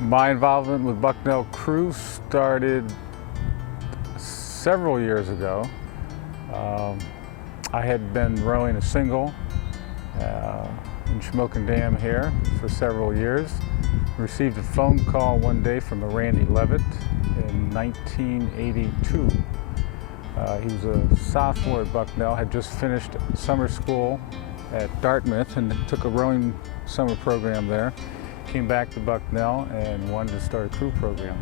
My involvement with Bucknell Crew started several years ago. I had been rowing a single in Shamokin Dam here for several years. Received a phone call one day from a Randy Levitt in 1982. He was a sophomore at Bucknell, had just finished summer school at Dartmouth and took a rowing summer program there. Came back to Bucknell and wanted to start a crew program.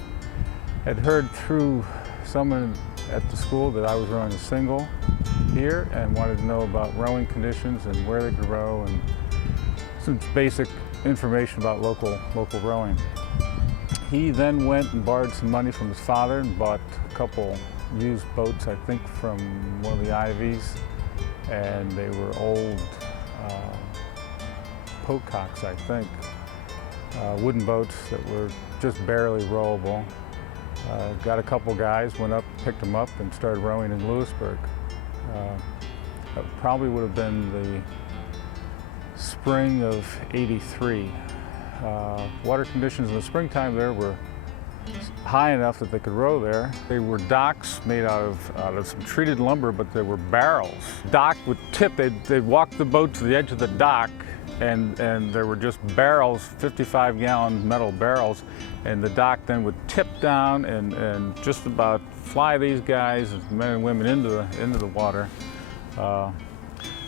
Had heard through someone at the school that I was rowing a single here and wanted to know about rowing conditions and where they could row and some basic information about local rowing. He then went and borrowed some money from his father and bought a couple used boats, I think from one of the Ivies, and they were old Pococks, I think. Wooden boats that were just barely rowable. Got a couple guys, went up, picked them up, and started rowing in Lewisburg. That probably would have been the spring of '83. Water conditions in the springtime there were high enough that they could row there. They were docks made out of some treated lumber, but they were barrels. Dock would tip, they'd walk the boat to the edge of the dock, and there were just barrels, 55-gallon metal barrels, and the dock then would tip down and just about fly these guys, men and women, into the water,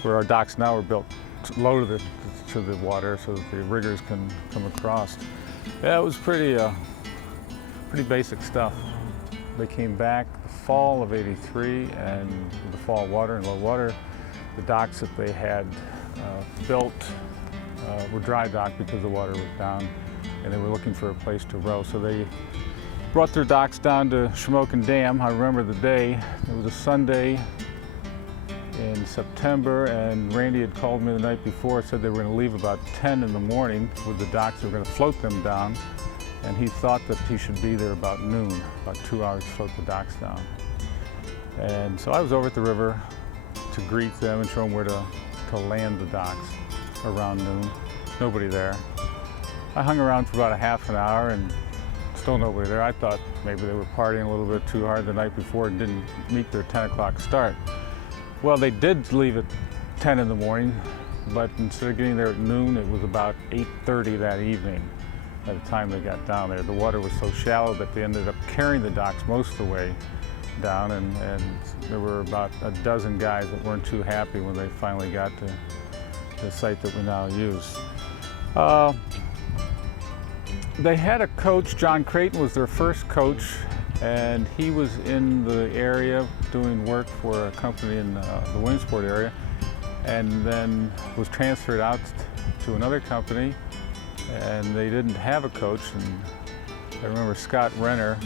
where our docks now are built low to the water so that the riggers can come across. Yeah, it was pretty basic stuff. They came back the fall of '83, and with the fall water and low water, the docks that they had built were dry docked because the water was down, and they were looking for a place to row. So they brought their docks down to Shamokin Dam. I remember the day. It was a Sunday in September, and Randy had called me the night before, said they were going to leave about 10 in the morning with the docks. They were going to float them down, and he thought that he should be there about noon, about 2 hours to float the docks down. And so I was over at the river to greet them and show them where to land the docks around noon. Nobody there. I hung around for about a half an hour and still nobody there. I thought maybe they were partying a little bit too hard the night before and didn't meet their 10 o'clock start. Well, they did leave at 10 in the morning, but instead of getting there at noon, it was about 8:30 that evening by the time they got down there. The water was so shallow that they ended up carrying the docks most of the way down, and there were about a dozen guys that weren't too happy when they finally got to the site that we now use. They had a coach. John Creighton was their first coach, and he was in the area doing work for a company in the Williamsport area, and then was transferred out to another company, and they didn't have a coach. And I remember Scott Renner,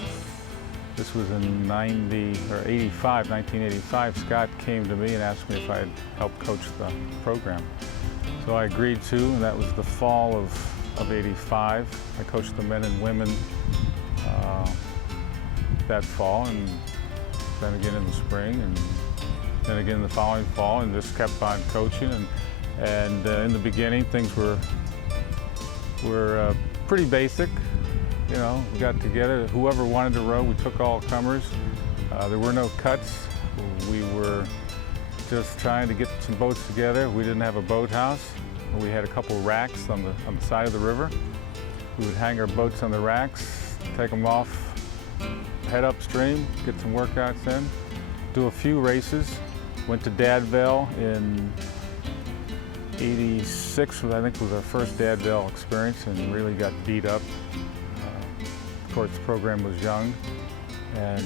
this was in 1985, Scott came to me and asked me if I'd help coach the program. So I agreed to, and that was the fall of '85. I coached the men and women that fall, and then again in the spring, and then again the following fall, and just kept on coaching. And in the beginning, things were pretty basic. You know, we got together. Whoever wanted to row, we took all comers. There were no cuts. We were just trying to get some boats together. We didn't have a boathouse. We had a couple racks on the side of the river. We would hang our boats on the racks, take them off, head upstream, get some workouts in, do a few races. Went to Dadville in '86, I think was our first Dadville experience, and really got beat up. Of course, the program was young and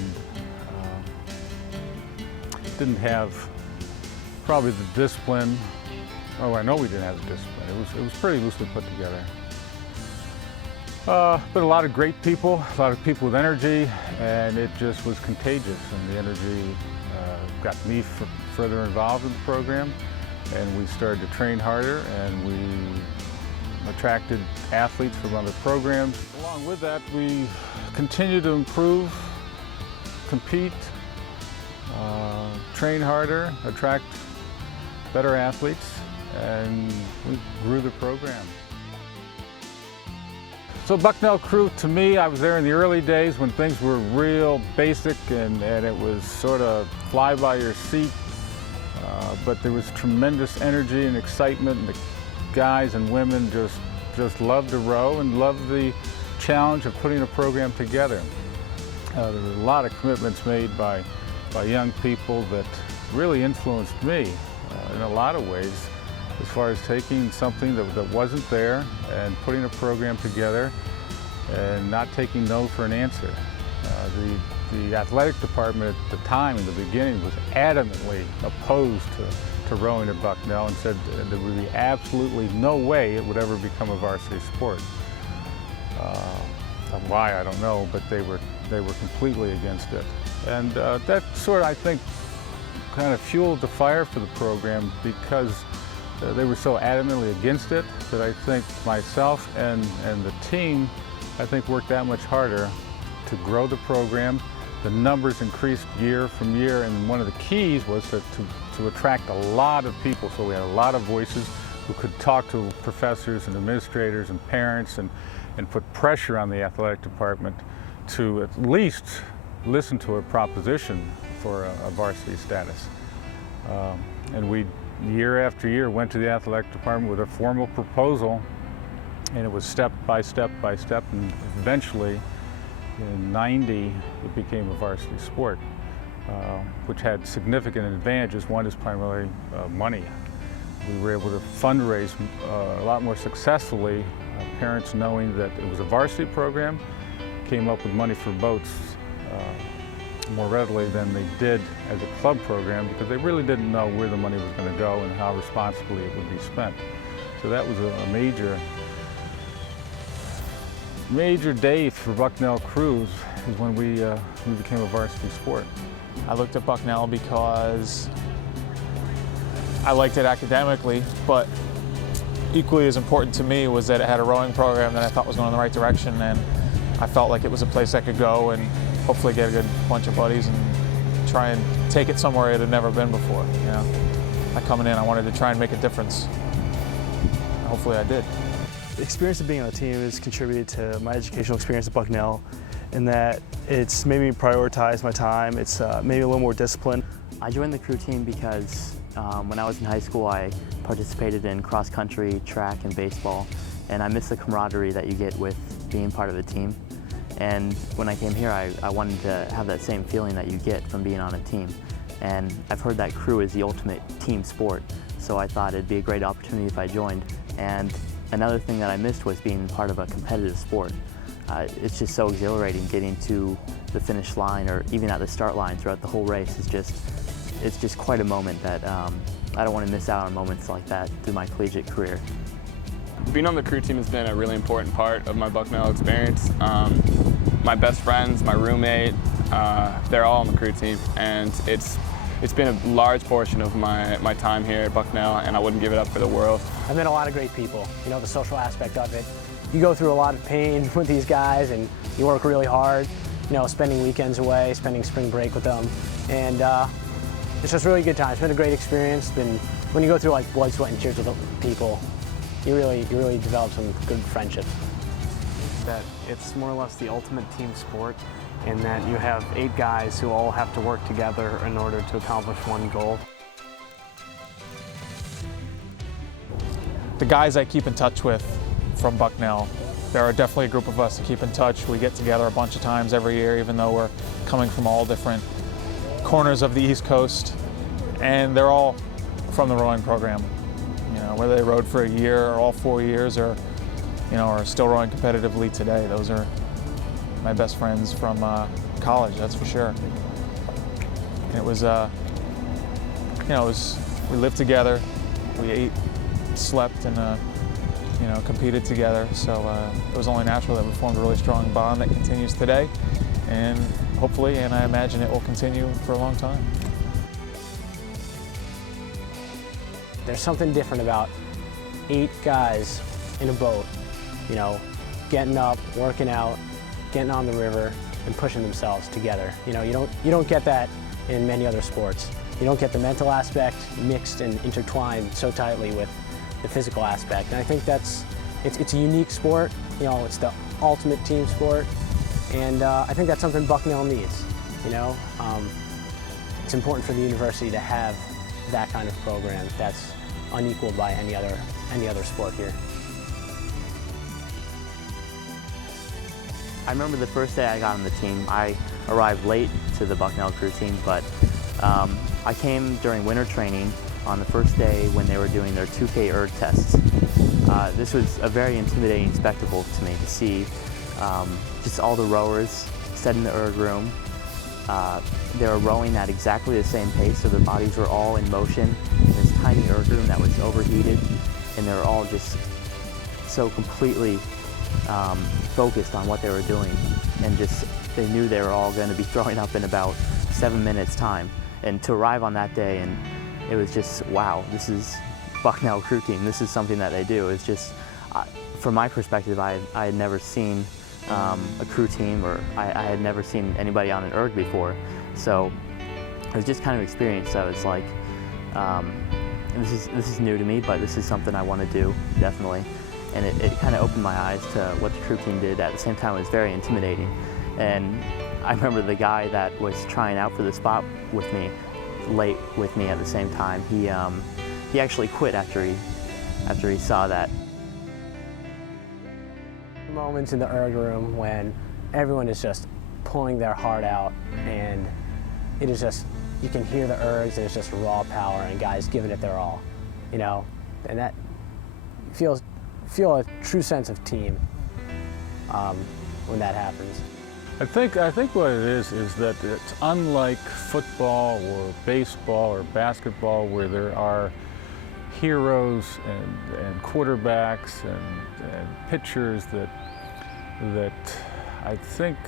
didn't have probably the discipline. Oh, I know we didn't have the discipline. It was pretty loosely put together. But a lot of great people, a lot of people with energy, and it just was contagious. And the energy got me further involved in the program, and we started to train harder, and we attracted athletes from other programs. Along with that, we continue to improve, compete, train harder, attract better athletes, and we grew the program. So Bucknell Crew, to me, I was there in the early days when things were real basic and it was sort of fly by your seat. But there was tremendous energy and excitement, and the guys and women just loved to row and loved the challenge of putting a program together. There were a lot of commitments made by young people that really influenced me in a lot of ways, as far as taking something that wasn't there and putting a program together and not taking no for an answer. The athletic department at the time, in the beginning, was adamantly opposed to rowing at Bucknell and said there would be absolutely no way it would ever become a varsity sport. Why, I don't know, but they were completely against it. And that sort of, I think, kind of fueled the fire for the program, because they were so adamantly against it that I think myself and the team, I think, worked that much harder to grow the program. The numbers increased year from year, and one of the keys was to attract a lot of people. So we had a lot of voices who could talk to professors and administrators and parents and put pressure on the athletic department to at least listen to a proposition for a varsity status. And we, year after year, went to the athletic department with a formal proposal, and it was step by step by step, and eventually in '90 it became a varsity sport, which had significant advantages. One is primarily money. We were able to fundraise a lot more successfully. Parents, knowing that it was a varsity program, came up with money for boats more readily than they did as a club program, because they really didn't know where the money was going to go and how responsibly it would be spent. So that was a major day for Bucknell Crews, is when we became a varsity sport. I looked at Bucknell because I liked it academically, but equally as important to me was that it had a rowing program that I thought was going in the right direction, and I felt like it was a place I could go and hopefully get a good bunch of buddies and try and take it somewhere it had never been before. You know, by coming in, I wanted to try and make a difference. Hopefully I did. The experience of being on the team has contributed to my educational experience at Bucknell, in that it's made me prioritize my time. It's made me a little more disciplined. I joined the crew team because when I was in high school, I participated in cross country, track, and baseball, and I miss the camaraderie that you get with being part of a team. And when I came here, I wanted to have that same feeling that you get from being on a team. And I've heard that crew is the ultimate team sport, so I thought it'd be a great opportunity if I joined. And another thing that I missed was being part of a competitive sport. It's just so exhilarating getting to the finish line, or even at the start line throughout the whole race. It's just quite a moment that I don't want to miss out on moments like that through my collegiate career. Being on the crew team has been a really important part of my Bucknell experience. My best friends, my roommate, they're all on the crew team, and it's been a large portion of my time here at Bucknell, and I wouldn't give it up for the world. I've met a lot of great people. You know, the social aspect of it. You go through a lot of pain with these guys, and you work really hard, you know, spending weekends away, spending spring break with them. And it's just really good time. It's been a great experience. When you go through like blood, sweat, and tears with people, you really develop some good friendships. That it's more or less the ultimate team sport, in that you have 8 guys who all have to work together in order to accomplish one goal. The guys I keep in touch with from Bucknell, there are definitely a group of us that keep in touch. We get together a bunch of times every year, even though we're coming from all different corners of the East Coast, and they're all from the rowing program. You know, whether they rowed for a year or all 4 years, or you know, are still rowing competitively today. Those are my best friends from college, that's for sure. And it was, you know, we lived together, we ate, slept, and you know, competed together. So it was only natural that we formed a really strong bond that continues today, and hopefully, and I imagine it will continue for a long time. There's something different about 8 guys in a boat, you know, getting up, working out, getting on the river, and pushing themselves together. You know, you don't get that in many other sports. You don't get the mental aspect mixed and intertwined so tightly with the physical aspect. And I think it's a unique sport. You know, it's the ultimate team sport, and I think that's something Bucknell needs. You know, it's important for the university to have that kind of program that's unequaled by any other sport here. I remember the first day I got on the team. I arrived late to the Bucknell crew team, but I came during winter training on the first day when they were doing their 2K erg tests. This was a very intimidating spectacle to me to see just all the rowers set in the erg room. They were rowing at exactly the same pace, so their bodies were all in motion in this tiny erg room that was overheated, and they were all just so completely focused on what they were doing, and just they knew they were all going to be throwing up in about 7 minutes time. And to arrive on that day, and it was just, wow, this is Bucknell crew team. This is something that they do. It's just, from my perspective, I had never seen a crew team, or I had never seen anybody on an erg before. So it was just kind of experience. I was like, this is new to me, but this is something I want to do, definitely. And it kind of opened my eyes to what the crew team did. At the same time, it was very intimidating. And I remember the guy that was trying out for the spot with me, late with me at the same time, he actually quit after he saw that. Moments in the erg room when everyone is just pulling their heart out, and it is just, you can hear the ergs, and it's just raw power and guys giving it their all, you know, and that feel a true sense of team when that happens. I think what it is that it's unlike football or baseball or basketball, where there are heroes and quarterbacks and pitchers that I think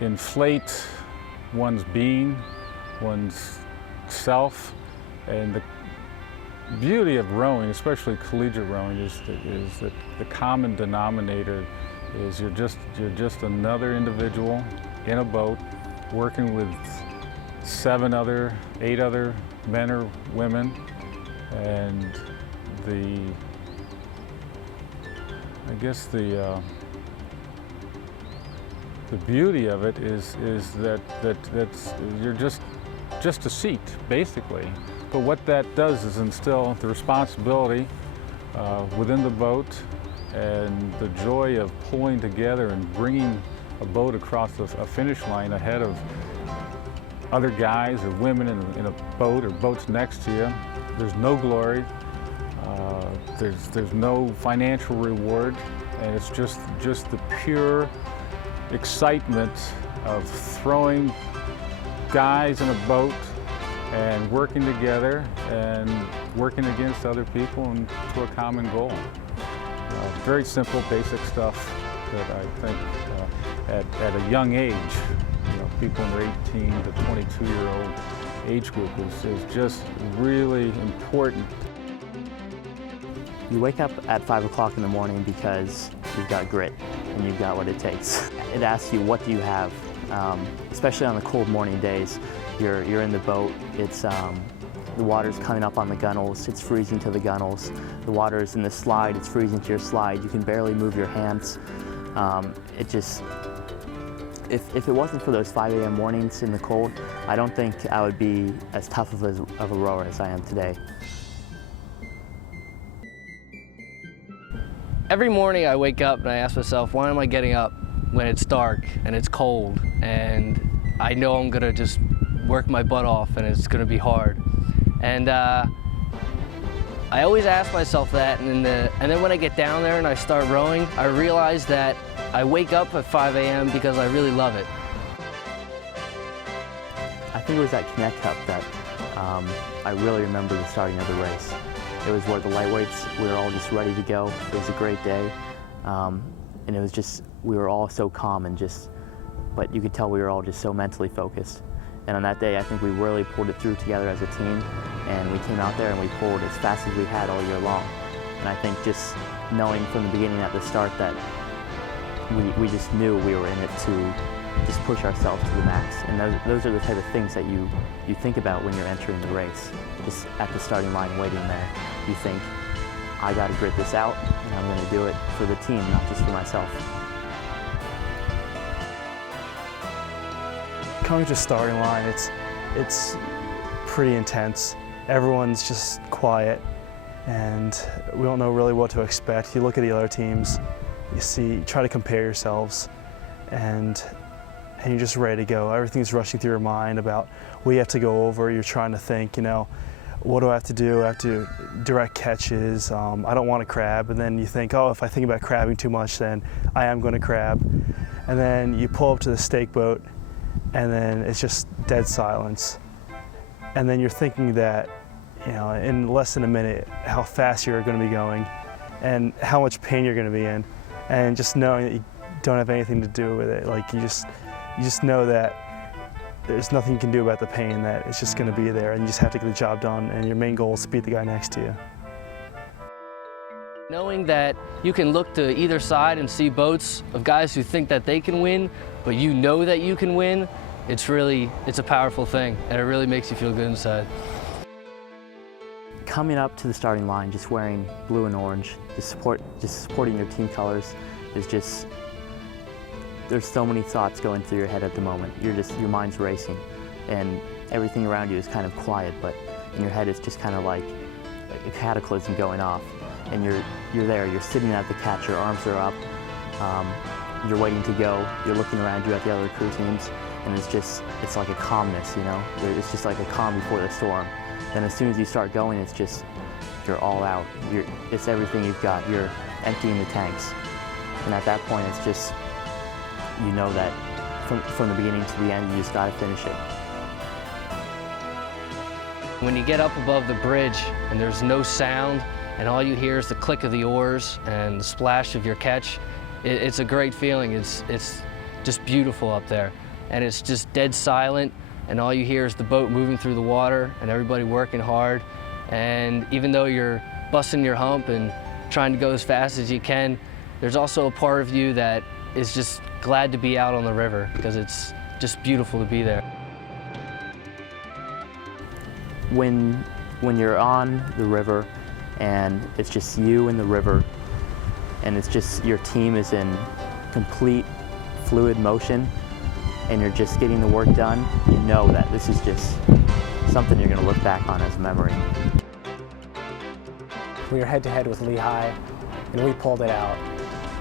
inflate one's being, one's self. And the beauty of rowing, especially collegiate rowing, is that the common denominator is you're just another individual in a boat working with 8 other men or women, and I guess the beauty of it is that you're just a seat, basically. But what that does is instill the responsibility within the boat, and the joy of pulling together and bringing a boat across a finish line ahead of other guys or women in a boat or boats next to you. There's no glory, there's no financial reward, and it's just the pure excitement of throwing guys in a boat and working together and working against other people and to a common goal. Very simple, basic stuff that I think at a young age, you know, people in their 18 to 22-year-old age group is just really important. You wake up at 5 o'clock in the morning because you've got grit and you've got what it takes. It asks you, what do you have? Especially on the cold morning days, you're in the boat. It's the water's coming up on the gunnels, it's freezing to the gunnels. The water's in the slide, it's freezing to your slide. You can barely move your hands. If it wasn't for those 5 a.m. mornings in the cold, I don't think I would be as tough of a rower as I am today. Every morning I wake up and I ask myself, why am I getting up when it's dark and it's cold and I know I'm gonna just work my butt off and it's gonna be hard. And I always ask myself that, and then when I get down there and I start rowing, I realize that I wake up at 5 a.m. because I really love it. I think it was that Connect Cup that I really remember the starting of the race. It was where the lightweights, we were all just ready to go. It was a great day. And it was just, we were all so calm and but you could tell we were all just so mentally focused. And on that day, I think we really pulled it through together as a team, and we came out there and we pulled as fast as we had all year long. And I think just knowing from the beginning at the start that we just knew we were in it to just push ourselves to the max. And those are the type of things that you think about when you're entering the race. Just at the starting line waiting there, you think, I got to grit this out, and I'm going to do it for the team, not just for myself. Coming to the starting line, it's pretty intense. Everyone's just quiet, and we don't know really what to expect. You look at the other teams, you try to compare yourselves, and you're just ready to go. Everything's rushing through your mind about what you have to go over. You're trying to think, what do I have to do? I have to direct catches. I don't want to crab. And then you think, oh, if I think about crabbing too much, then I am going to crab. And then you pull up to the stake boat, and then it's just dead silence. And then you're thinking that, in less than a minute, how fast you're going to be going and how much pain you're going to be in. And just knowing that you don't have anything to do with it. Like you just know that there's nothing you can do about the pain, that it's just going to be there, and you just have to get the job done, and your main goal is to beat the guy next to you. Knowing that you can look to either side and see boats of guys who think that they can win, but you know that you can win, it's a powerful thing, and it really makes you feel good inside. Coming up to the starting line, just wearing blue and orange, just supporting your team colors is just, there's so many thoughts going through your head at the moment. Your mind's racing, and everything around you is kind of quiet, but in your head it's just kind of like a cataclysm going off. And you're there, you're sitting at the catch, your arms are up, you're waiting to go, you're looking around you at the other crew teams, and it's like a calmness, It's just like a calm before the storm. Then as soon as you start going, you're all out. It's everything you've got. You're emptying the tanks. And at that point, it's just, you know that from the beginning to the end, you just got to finish it. When you get up above the bridge and there's no sound and all you hear is the click of the oars and the splash of your catch, it's a great feeling. It's just beautiful up there. And it's just dead silent, and all you hear is the boat moving through the water and everybody working hard. And even though you're busting your hump and trying to go as fast as you can, there's also a part of you that is just glad to be out on the river, because it's just beautiful to be there. When you're on the river and it's just you and the river, and it's just your team is in complete fluid motion, and you're just getting the work done, you know that this is just something you're going to look back on as a memory. We were head-to-head with Lehigh, and we pulled it out.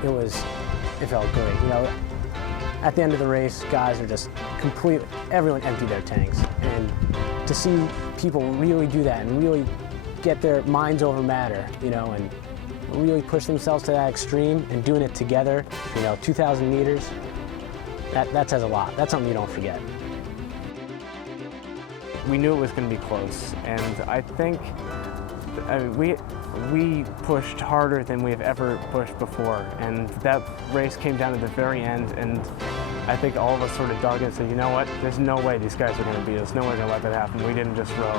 It felt good. At the end of the race, guys are just everyone emptied their tanks. And to see people really do that and really get their minds over matter, and really push themselves to that extreme and doing it together, 2,000 meters, that says a lot. That's something you don't forget. We knew it was going to be close, and I think we pushed harder than we've ever pushed before, and that race came down to the very end, and I think all of us sort of dug in and said, you know what, there's no way these guys are going to beat us, no way to let that happen. We didn't just row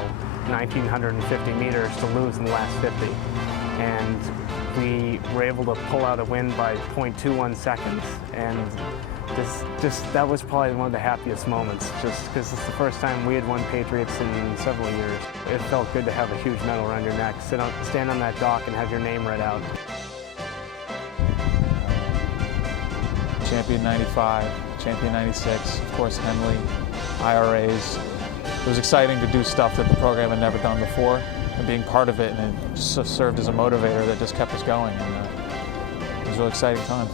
1,950 meters to lose in the last 50, and we were able to pull out a win by 0.21 seconds, and that was probably one of the happiest moments, just because it's the first time we had won Patriots in several years. It felt good to have a huge medal around your neck, stand on that dock and have your name read out. Champion 95, champion 96, of course Henley, IRAs. It was exciting to do stuff that the program had never done before, and being part of it, and it just served as a motivator that just kept us going, and it was a really exciting time.